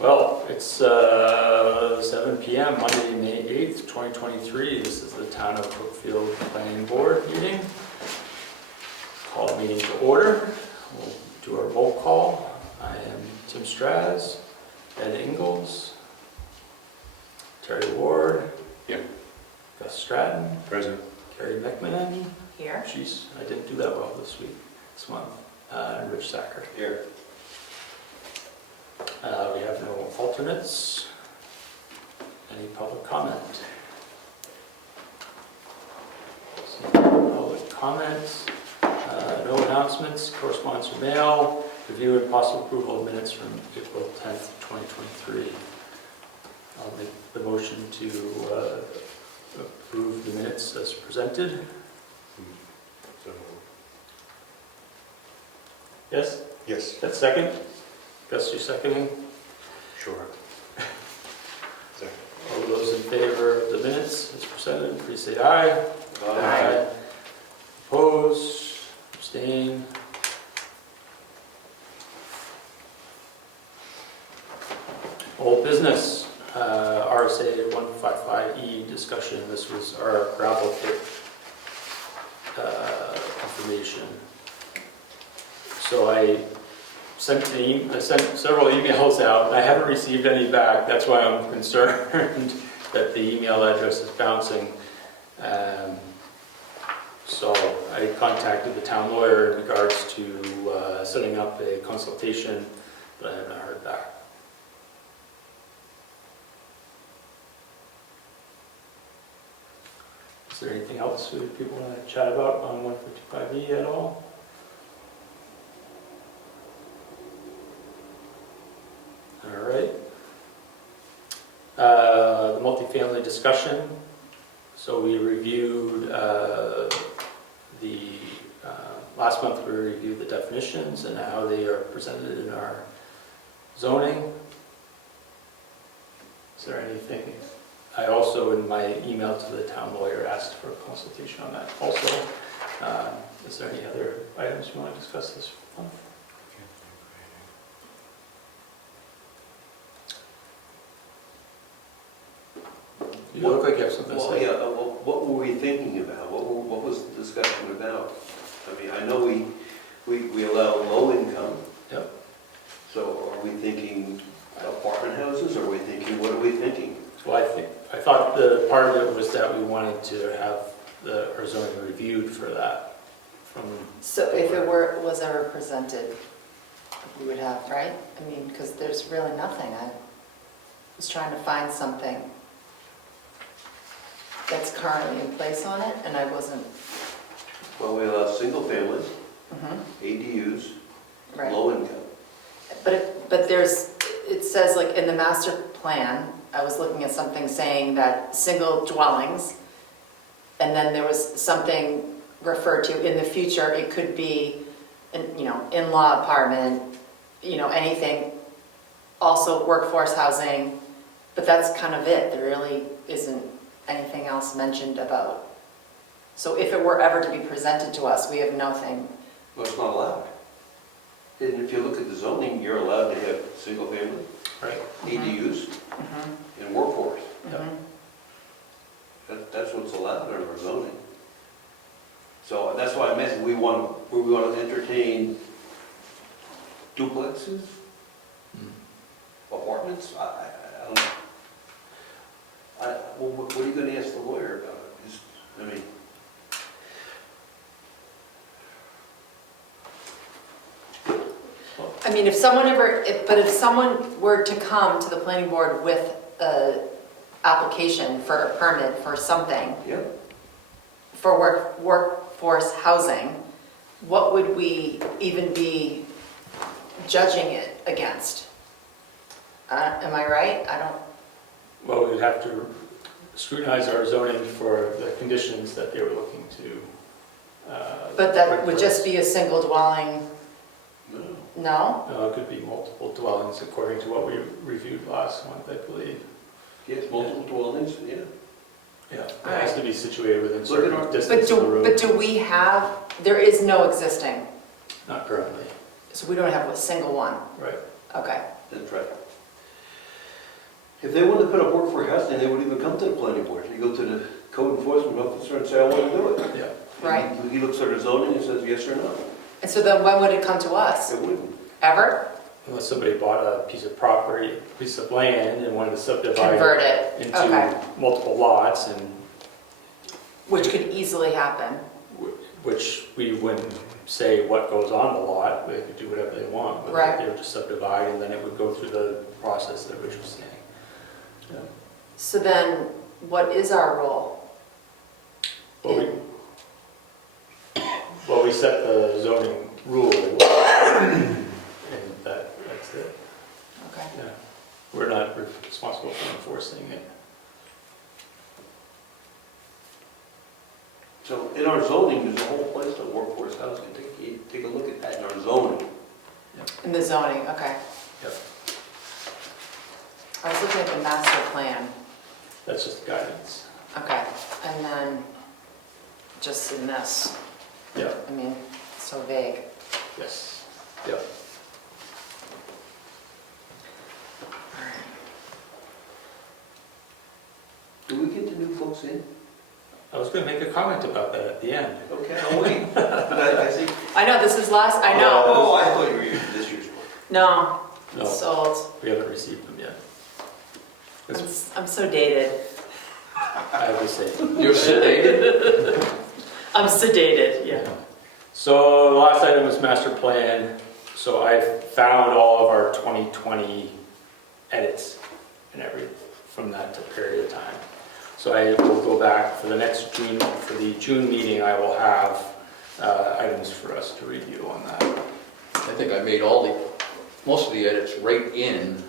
Well, it's 7 p.m. Monday, May 8th, 2023. This is the Town of Brookfield Planning Board meeting. Call the meeting to order. We'll do our roll call. I am Tim Straz, Ed Ingalls, Terry Ward. Here. Gus Stratton. Present. Carrie McMahon. Here. Jeez, I didn't do that well this month. And Rich Sacker. Here. We have no alternates. Any public comment? Public comments. No announcements, correspondence or mail. Review and possible approval of minutes from April 10th, 2023. I'll make the motion to approve the minutes as presented. So, Yes? yes. That's second? Gus, you seconding? Sure. Second. All those in favor of the minutes as presented, please say aye. Aye. Opposed, abstain. Old business, RSA 155E discussion. This was our gravel pit information. So I sent several emails out, and I haven't received any back. That's why I'm concerned that the email address is bouncing. So I contacted the town lawyer in regards to setting up a consultation, but I haven't heard back. Is there anything else that people want to chat about on 155E at all? All right. The multifamily discussion. So we reviewed last month we reviewed the definitions and how they are presented in our zoning. Is there anything? I also, in my email to the town lawyer, asked for a consultation on that also. Is there any other items you want to discuss this month? You look like you have something to Well, say. yeah, what were we thinking about? What was the discussion about? I mean, I know we allow low income. Yep. So are we thinking apartment houses, or are we thinking, what are we thinking? Well, I thought the part of it was that we wanted to have our zoning reviewed for that. So if it was ever presented, we would have, right? I mean, because there's really nothing. I was trying to find something that's currently in place on it, and I wasn't. Well, we allow single families, Mhm. ADUs, Right. low income. But it says like in the master plan, I was looking at something saying that single dwellings, and then there was something referred to in the future, it could be, in-law apartment, anything, also workforce housing, but that's kind of it. There really isn't anything else mentioned about. So if it were ever to be presented to us, we have nothing. Well, it's not allowed. And if you look at the zoning, you're allowed to have single family, Right. ADUs, Mhm. and workforce. Yep. Mhm. That's what's allowed under our zoning. So that's why I mentioned we want to entertain duplexes, apartments. I don't know. Well, what are you going to ask the lawyer about it? I mean, if someone were to come to the planning board with a application for a permit for something, Yeah. for workforce housing, what would we even be judging it against? Am I right? I don't, Well, we'd have to scrutinize our zoning for the conditions that they were looking to. but that would just be a single dwelling, No. no? No, it could be multiple dwellings according to what we reviewed last month, I believe. Yes, multiple dwellings, yeah. Yeah, it has to be situated within Look at certain our- distance of the road. But do we have, there is no existing, Not currently, so we don't have a single one? right. Okay. That's right. If they wanted to put up workforce housing, they would even come to the planning board. You go to the code enforcement officer and say, I want to do it. Yeah. Right. He looks at the zoning and says yes or no. And so then when would it come to us? It wouldn't. Ever? Unless somebody bought a piece of property, piece of land and wanted to subdivide Convert it it, into okay. multiple lots, and Which could easily happen. which we wouldn't say what goes on the lot, they could do whatever they want, but Right. they would just subdivide, and then it would go through the process that Rich was saying. Yeah. So then, what is our role? Well, we set the zoning rule, and that's it. Okay. Yeah. We're not responsible for enforcing it. So in our zoning, there's a whole place on workforce housing. Take a look at that in our zoning. In the zoning, okay. Yep. I was looking at the master plan, That's just guidance. okay, and then just in this, Yeah. I mean, so vague. Yes. Yep. Do we get the new folks in? I was going to make a comment about that at the end. Okay, I'll wait. But I think. I know, this is last, I know. Oh, I thought you were using this year's book. No, No, it's old. we haven't received them yet. I'm so dated. I have to say. You're sedated? I'm sedated, yeah. So the last item was master plan. So I found all of our 2020 edits and from that period of time. So I will go back for the next June, for the June meeting, I will have items for us to review on that. I think I made most of the edits right in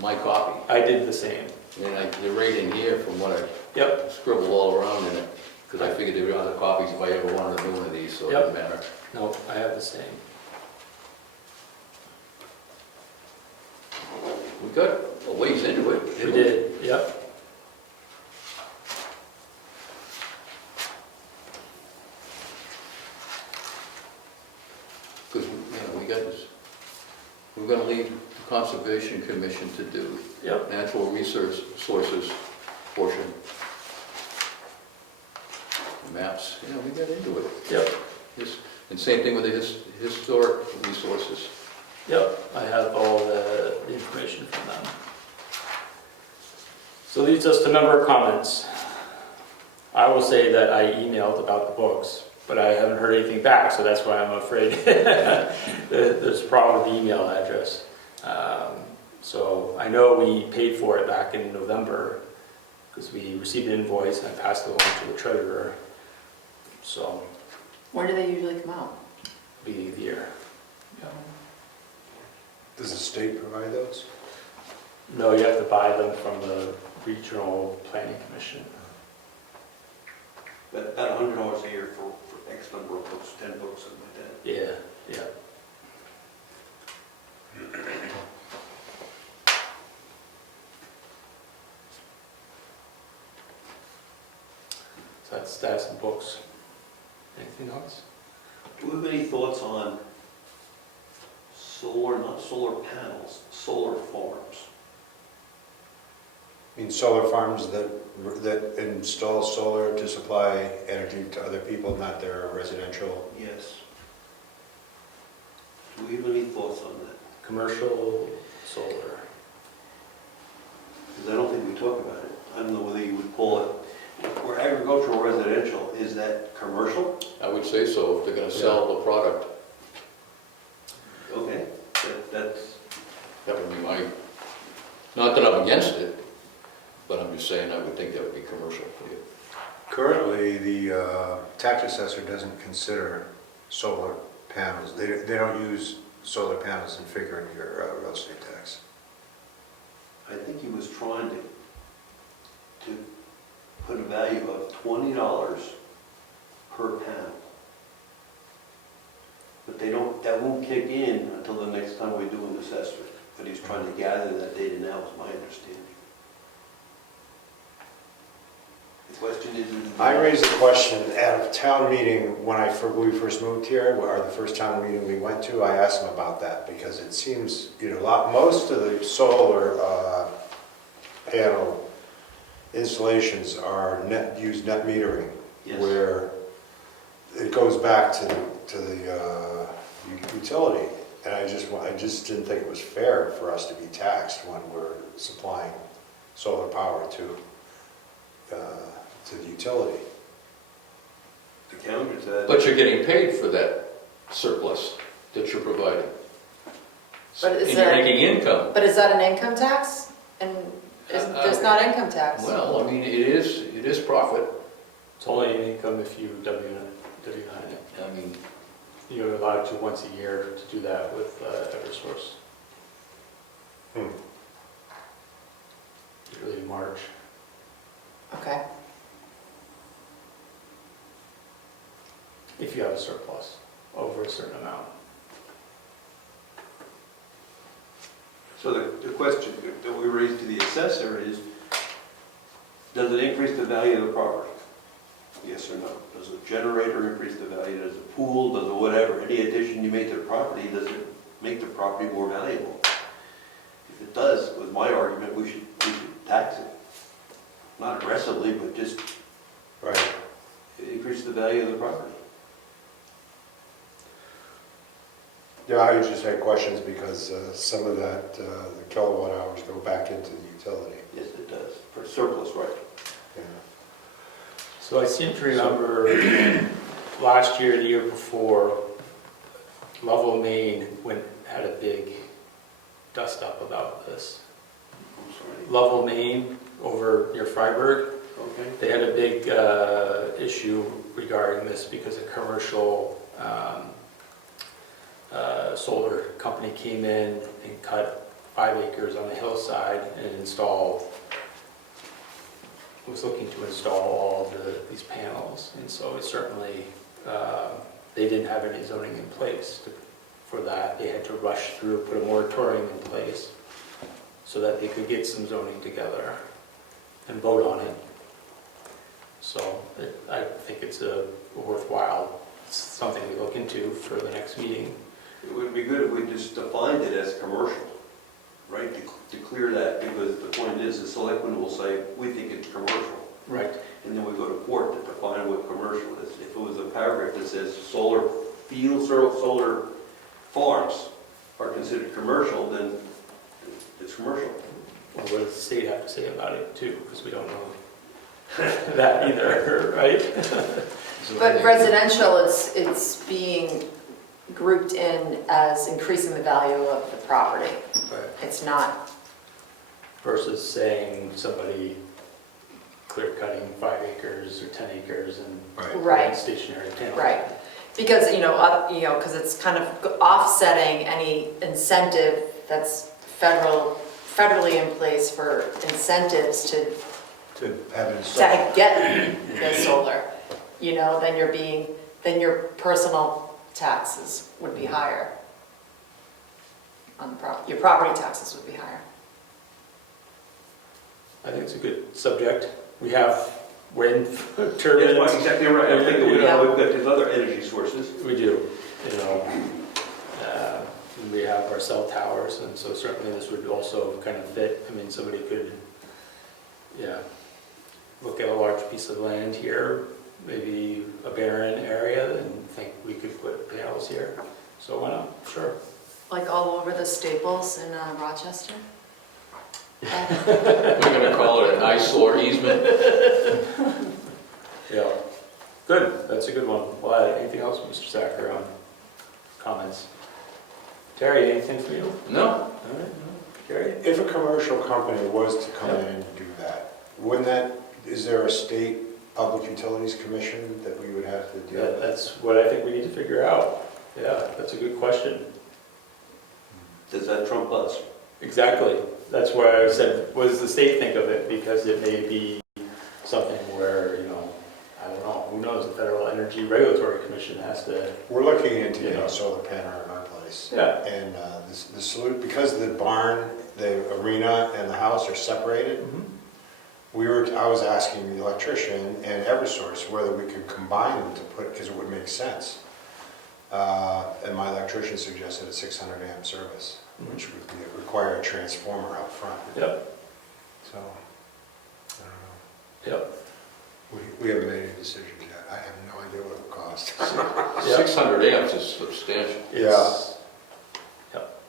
my copy. I did the same. And they're right in here from what I Yep, scribbled all around in it. Because I figured there were other copies if I ever wanted to do one of these, so it Yep. didn't matter. no, I have the same. We got a ways into it. We did, yep. Because, we got this, we're gonna leave the Conservation Commission to do Yep. natural resources portion. Maps, we got into it. Yep, And same thing with the historic resources. yep, I have all the information from them. So leads us to number of comments. I will say that I emailed about the books, but I haven't heard anything back, so that's why I'm afraid there's a problem with the email address. So I know we paid for it back in November, because we received an invoice and I passed it along to the treasurer. So, When do they usually come out? be the year. Yeah. Does the state provide those? No, you have to buy them from the Regional Planning Commission. But about $100 a year for X number of books, 10 books, something like that. Yeah, yeah. So that's status and books. Anything else? Do we have any thoughts on solar, not solar panels, solar farms? I mean, solar farms that install solar to supply energy to other people, not their residential. Yes. Do we have any thoughts on that? Commercial solar. Because I don't think we talk about it. I don't know whether you would call it, or agricultural residential, is that commercial? I would say so, if they're gonna sell the product. Okay, that's, That would be not that I'm against it, but I'm just saying I would think that would be commercial. Currently, the tax assessor doesn't consider solar panels. They don't use solar panels in figuring your real estate tax. I think he was trying to put a value of $20 per panel. But that won't kick in until the next time we do an assessment. But he's trying to gather that data now, is my understanding. The question is... I raised the question at a town meeting when we first moved here, or the first town meeting we went to. I asked them about that because it seems, most of the solar panel installations are use net metering, Yes. where it goes back to the utility. And I just didn't think it was fair for us to be taxed when we're supplying solar power to the utility. The counter to that. But you're getting paid for that surplus that you're providing. But is And you're there- making income. But is that an income tax? And there's not income tax. Well, I mean, it is profit. It's only an income if you W9 it. I mean, You're allowed to once a year to do that with Eversource. Hmm. Usually in March. Okay, If you have a surplus over a certain amount. So the question that we raised to the assessor is, does it increase the value of the property? Yes or no? Does the generator increase the value? Does the pool, does the whatever, any addition you make to the property, does it make the property more valuable? If it does, with my argument, we should tax it. Not aggressively, but just Right. increase the value of the property. Yeah, I just had questions because some of that, the kilowatt hours go back into the utility. Yes, it does, for surplus, right? Yeah. So I seem to remember last year, the year before, Level Maine had a big dust up about this. I'm sorry. Level Maine over near Freiburg, Okay. they had a big issue regarding this because a commercial solar company came in and cut 5 acres on the hillside and was looking to install all of these panels. And so it certainly, they didn't have any zoning in place for that. They had to rush through, put a moratorium in place so that they could get some zoning together and vote on it. So I think it's a worthwhile, something we look into for the next meeting. It would be good if we just defined it as commercial, right, to clear that, because the point is, the selectmen will say, we think it's commercial, Right. and then we go to court to define what commercial is. If it was a paragraph that says solar fields or solar farms are considered commercial, then it's commercial. Well, what does the state have to say about it too? Because we don't know that either, right? but residential, it's being grouped in as increasing the value of the property. Right. It's not, Versus saying somebody clear cutting 5 acres or 10 acres and right, stationary panels. right. Because, because it's kind of offsetting any incentive that's federally in place for incentives to have it installed. get the solar, then your personal taxes would be higher. Your property taxes would be higher. I think it's a good subject. We have wind That's turbines. exactly right. I'm thinking we've Yeah. got these other energy sources. We do, we have our cell towers, and so certainly this would also kind of fit. I mean, somebody could, look at a large piece of land here, maybe a barren area, and think we could put panels here. So why not? Sure. Like all over the Staples in Rochester? we're gonna call it an eyesore easement. Yeah. Good. That's a good one. Well, anything else, Mr. Sacker, on comments? Terry, anything for you? No, All right. No. Gary? If a commercial company was to come in and do that, is there a state public utilities commission that we would have to deal with? That's what I think we need to figure out. Yeah, that's a good question. Does that trump us? Exactly. That's why I said, what does the state think of it? Because it may be something where, I don't know, who knows, the Federal Energy Regulatory Commission has to, We're looking into getting Yeah. a solar panel in our place. yeah, And the salute, because the barn, the arena, and the house are separated, I was asking the electrician and Eversource whether we could combine them to put, because it would make sense. And my electrician suggested a 600 amp service, which would require a transformer out front. yep. So, I don't know. Yep. We haven't made any decisions yet. I have no idea what it will cost. 600 amps is substantial. Yeah. Yep.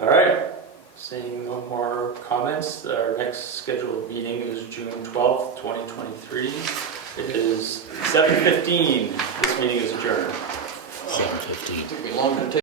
All right, seeing no more comments, our next scheduled meeting is June 12th, 2023. It is 7:15. This meeting is adjourned. 7:15. Took me long to take.